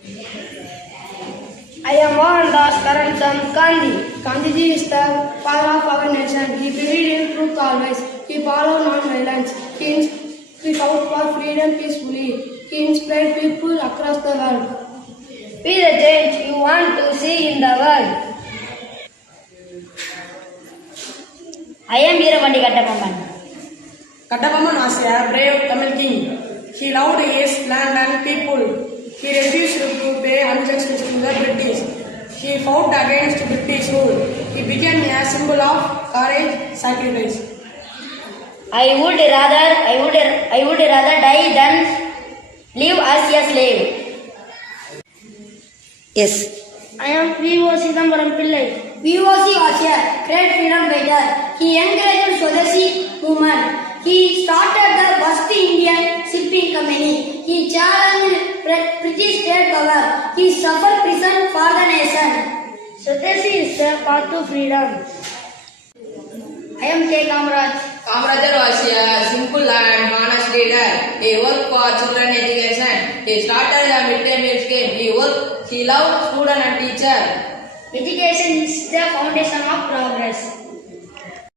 I am Mohandas Karamchand Gandhi. Gandhiji is the father of our nation. He believed in truth always. He followed non-violence. He fought for freedom peacefully. He inspired people across the world. Be the change you want to see in the world. I am Veeramandi Kattapamman. Kattapamman was a brave Tamil king. He loved his land and people. He refused to pay unjust to the British. He fought against British rule. He became a symbol of courage, sacrifice. I would rather die than live as a slave. Yes. I am V.O.C. Chidambaram Pillai. V.O.C. was a great freedom fighter. He encouraged Swadeshi movement. He started the first Indian shipping company. He challenged British state power. He suffered prison for the nation. Swadeshi is the path to freedom. I am K. Kamraj. Kamrajar was a simple and honest leader. He worked for children education. He started a midday meal scheme. He loved student and teacher. Education is the foundation of progress.